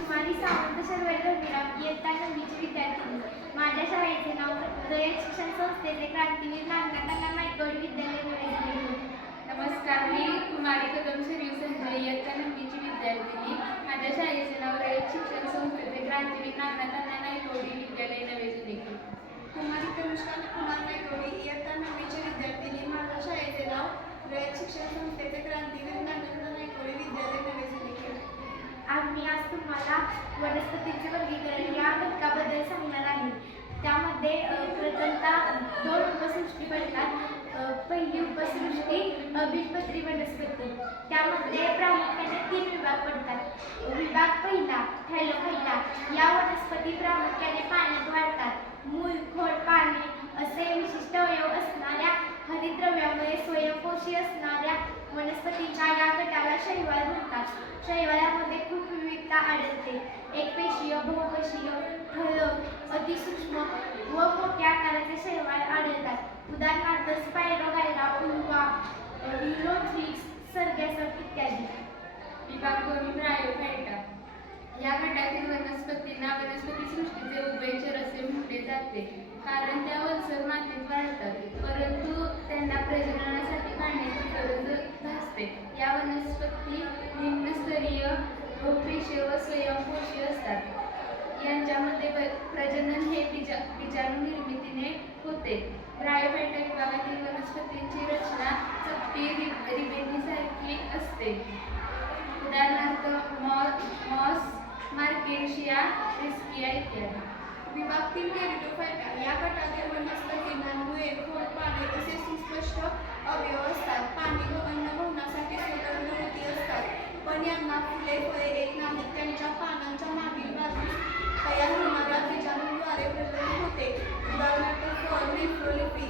शिवानी सावंत शर्वरी रघुराम इयत्ता 9वीची विद्यार्थिनी. माझ्या शाळेचे नाव रयत शिक्षण संस्थेचे क्रांतीवीर नागनाथ नायकवडी विद्यालय नवे. नमस्कार, मी कुमारी कदम शरीफ संजय इयत्ता 9वीची विद्यार्थिनी. माझ्या शाळेचे नाव रयत शिक्षण संस्थेचे क्रांतीवीर नागनाथ नायकवडी विद्यालय नवे देखील. कुमारी तनुष्का कुमार नायकवडी इयत्ता 9वीची विद्यार्थिनी. माझ्या शाळेचे नाव रयत शिक्षण संस्थेचे क्रांतीवीर नागनाथ नायकवडी विद्यालय नवे देखील. आम्ही आज तुम्हाला वनस्पतींचे वर्गीकरण या घटकाबद्दल सांगणार आहे. त्यामध्ये प्रथमतः 2 उपसृष्टी पडतात. पहिली उपसृष्टी बीजपत्री वनस्पती. त्यामध्ये प्रामुख्याने 3 विभाग पडतात. विभाग पहिला थॅलोफाइटा. या वनस्पती प्रामुख्याने पाण्यात वाढतात. मूळ, खोड, पाने असे विशिष्ट अवयव असणाऱ्या हरितद्रव्यामुळे स्वयंपोषी असणाऱ्या वनस्पतींच्या या गटाला शैवाल म्हणतात. शैवालामध्ये खूप विविधता आढळते. एकपेशीय, बहुकोशीय, ठळक, अतिसूक्ष्म व मोठ्या आकाराचे शैवाल आढळतात. उदाहरणार्थ स्पायरोगायरा, उल्वा, युरोथ्रिक्स, सर्गॅसम इत्यादी. विभाग 2 ब्रायोफायटा. या गटातील वनस्पतींना वनस्पती सृष्टीचे उभयचर असे म्हटले जाते, कारण त्या ओलसर मातीत वाढतात, परंतु त्यांना प्रजननासाठी पाण्याची गरज भासते. या वनस्पती निम्नस्तरीय, बहुपेशीय व स्वयंपोषी असतात. यांच्यामध्ये प्रजनन हे बीजाणू निर्मितीने होते. ब्रायोफायटा विभागातील वनस्पतींची रचना चपटी रिबेनीसारखी असते. उदाहरणार्थ मॉस, मार्केशिया, रिस्किया इत्यादी. विभाग 3 टेरिडोफाइटा. या गटातील वनस्पतींना मुळे, खोड, पाने असे सुस्पष्ट अवयव असतात. पाने व अन्नभवनासाठी स्वतंत्र ऊती असतात, पण यांना फुले, फळे येत नाहीत. त्यांच्या पानांच्या मागील बाजूस तयार होणाऱ्या बीजाणूंद्वारे प्रजनन होते. उदाहरणार्थ फळ, नेफ्रोलिफी